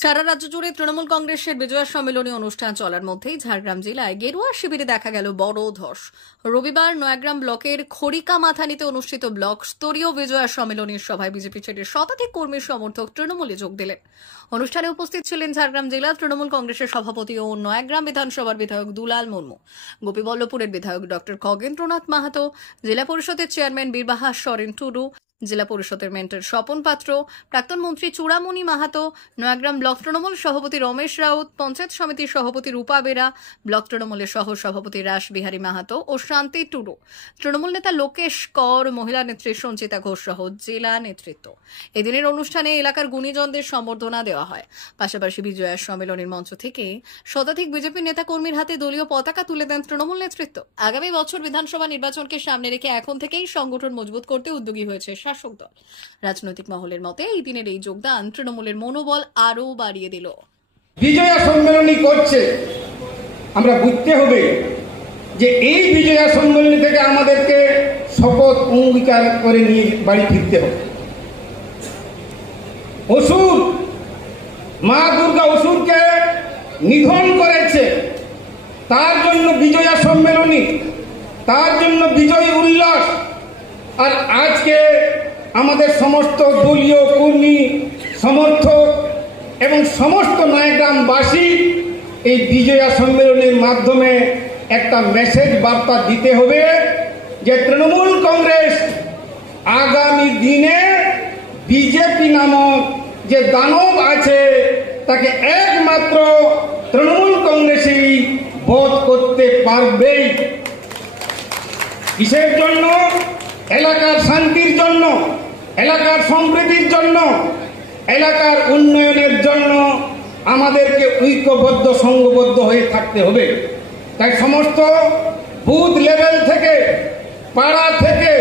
সারা রাজ্য জুড়ে তৃণমূল কংগ্রেসের বিজয়া সম্মেলনী অনুষ্ঠান চলার মধ্যেই ঝাড়গ্রাম জেলায় গেরুয়া শিবিরে দেখা গেল বড় ধস। রবিবার নয়াগ্রাম ব্লকের খড়িকা মাথানিতে অনুষ্ঠিত ব্লক স্তরীয় বিজয়া সম্মেলনীর সভায় বিজেপি ছেড়ে শতাধিক কর্মী সমর্থক তৃণমূলে যোগ দিলেন। অনুষ্ঠানে উপস্থিত ছিলেন ঝাড়গ্রাম জেলা তৃণমূল কংগ্রেসের সভাপতি ও নয়াগ্রাম বিধানসভার বিধায়ক দুলাল মুর্মু, গোপীবল্লভপুরের বিধায়ক ডক্টর খগেন্দ্রনাথ মাহাতো, জেলা পরিষদের চেয়ারম্যান বীরবাহা সরেন টুডু, জেলা পরিষদের মেন্টর স্বপন পাত্র, প্রাক্তন মন্ত্রী চূড়ামণি মাহাতো, নয়াগ্রাম ব্লক তৃণমূল সভাপতি রমেশ রাউত, পঞ্চায়েত সমিতির সভাপতি রূপা বেরা, ব্লক তৃণমূলের সহ সভাপতি রাসবিহারী মাহাতো ও শান্তি টুডু, তৃণমূল নেতা লোকেশ কর, মহিলা নেত্রী সঞ্চিতা ঘোষ সহ জেলা নেতৃত্ব। এদিনের অনুষ্ঠানে এলাকার গুণীজনদের সম্বর্ধনা দেওয়া হয়। পাশাপাশি বিজয়া সম্মেলনের মঞ্চ থেকে শতাধিক বিজেপি নেতাকর্মীর হাতে দলীয় পতাকা তুলে দেন তৃণমূল নেতৃত্ব। আগামী বছর বিধানসভা নির্বাচনকে সামনে রেখে এখন থেকেই সংগঠন মজবুত করতে উদ্যোগী হয়েছে শাসক দল। রাজনৈতিক মহলের মতে এই দিনের এই যোগদান তৃণমূলের মনোবল আরও বাড়িয়ে দিল। বিজয়া সম্মেলনী করছে, আমরা বুঝতে হবে যে এই বিজয়া সম্মেলনী থেকে আমাদেরকে শপথ অঙ্গীকার করে নিয়ে বাড়ি ফিরতে হবে। অসুর মা দুর্গা অসুরকে নিধন করেছে, তার জন্য বিজয়া সম্মেলনী, তার জন্য বিজয় উল্লাস। আর আজকে আমাদের সমস্ত দলীয় কর্মী, সমর্থক এবং সমস্ত নয়াগ্রামবাসী এই বিজয়া সম্মেলনের মাধ্যমে একটা মেসেজ বার্তা দিতে হবে যে তৃণমূল কংগ্রেস আগামী দিনে বিজেপি নামক যে দানব আছে তাকে একমাত্র তৃণমূল কংগ্রেসই বধ করতে পারবেই। কিসের জন্য? এলাকার শান্তির জন্য, এলাকার সমৃদ্ধির জন্য, এলাকার উন্নয়নের জন্য আমাদেরকে ঐক্যবদ্ধ সংঘবদ্ধ হয়ে থাকতে হবে। তাই সমস্ত বুথ লেভেল থেকে, পাড়া থেকে,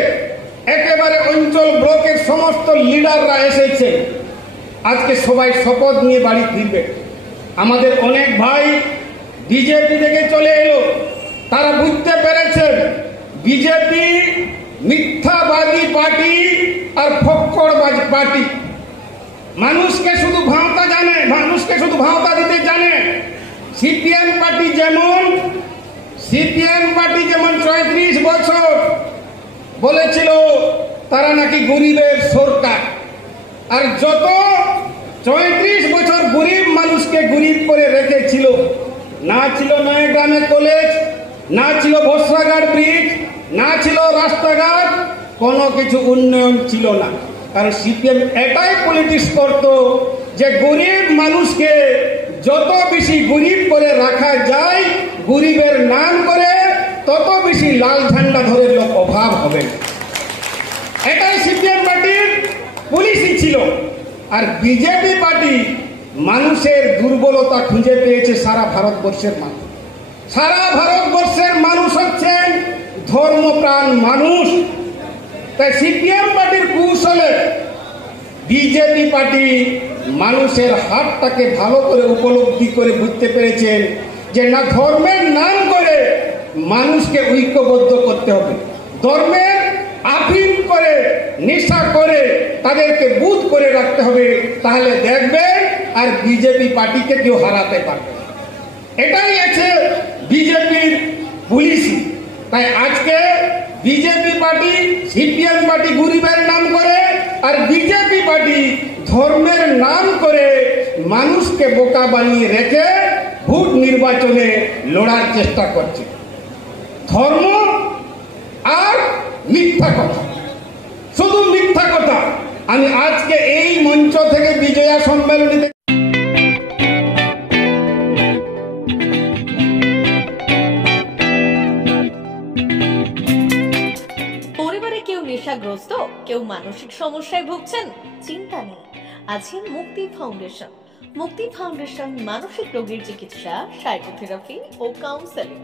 একেবারে অঞ্চল ব্লকের সমস্ত লিডাররা এসেছে। আজকে সবাই শপথ নিয়ে বাড়ি ফিরবে। আমাদের অনেক ভাই বিজেপি থেকে চলে এলো, তারা বুঝতে পেরেছেন বিজেপি মিথ্যাবাদী পার্টি আর ফক্করবাজ পার্টি। মানুষকে শুধু ভাওতা জানে, মানুষকে শুধু ভাওতা দিতে জানে। সিপিএম পার্টি যেমন ৩৫ বছর বলেছিল তারা নাকি গরিবের সরকার, আর যত ৩৫ বছর গরিব মানুষকে গরিব করে রেখেছিল, না ছিল নয়াগ্রামে কলেজ, না ছিল ভোসরাঘাট ব্রিজ, না ছিল রাস্তাঘাট, কোনো কিছু উন্নয়ন ছিল না। কারণ সিপিএম এটাই পলিটিক্স করত যে গরিব মানুষকে যত বেশি গরিব করে রাখা যায়, গরিবের নাম করে তত বেশি লাল ঝান্ডা ধরে লোক অভাব হবে। এটাই সিপিএম পার্টির পলিসি ছিল। আর বিজেপি পার্টি মানুষের দুর্বলতা খুঁজে পেয়েছে সারা ভারতবর্ষের মানুষ। সারা ভারতবর্ষের মানুষ হচ্ছেন ধর্মপ্রাণ মানুষ। তাই সিপিএম পার্টির কৌশলে বিজেপি পার্টি মানুষের হাতটাকে ভালো করে উপলব্ধি করে বুঝতে পেরেছেন যে না, ধর্মের নাম করে মানুষকে ঐক্যবদ্ধ করতে হবে। ধর্মের আফিম করে, নেশা করে তাদেরকে বুধ করে রাখতে হবে, তাহলে দেখবেন আর বিজেপি পার্টিকে কেউ হারাতে পারবে। এটাই আছে বিজেপির পলিসি। তাই আজকে বিজেপি পার্টি, সিপিএম পার্টি গরিবের নাম করে, আর বিজেপি পার্টি ধর্মের নাম করে মানুষকে বোকা বানিয়ে রেখে ভোট নির্বাচনে লড়ার চেষ্টা করছে। ধর্ম আর মিথ্যা কথা, শুধু মিথ্যা কথা। আমি আজকে এই মঞ্চ থেকে বিজয়া সম্মেলনীতে নেশাগ্রস্ত, কেউ মানসিক সমস্যায় ভুগছেন, চিন্তা নেই, আছে মুক্তি ফাউন্ডেশন। মুক্তি ফাউন্ডেশন মানসিক রোগের চিকিৎসা, সাইকোথেরাপি ও কাউন্সেলিং,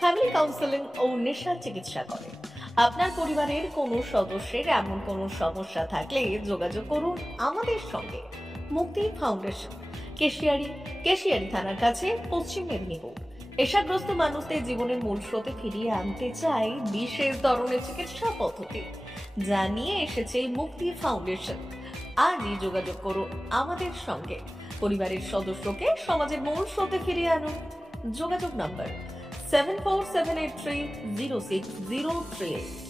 ফ্যামিলি কাউন্সেলিং ও নেশা চিকিৎসা করে। আপনার পরিবারের কোনো সদস্যের এমন কোনো সমস্যা থাকলে যোগাযোগ করুন আমাদের সঙ্গে। মুক্তি ফাউন্ডেশন, কেশিয়ারি থানার কাছে, পশ্চিম মেদিনীপুর। নেশাগ্রস্ত মানুষদের জীবনের মূল স্রোতে ফিরিয়ে আনতে চাই বিশেষ ধরনের চিকিৎসা পদ্ধতি যা নিয়ে এসেছে মুক্তি ফাউন্ডেশন। আজই যোগাযোগ করুন আমাদের সঙ্গে। পরিবারের সদস্যকে সমাজের মূল স্রোতে ফিরিয়ে আনুন। যোগাযোগ নম্বর 7478306038।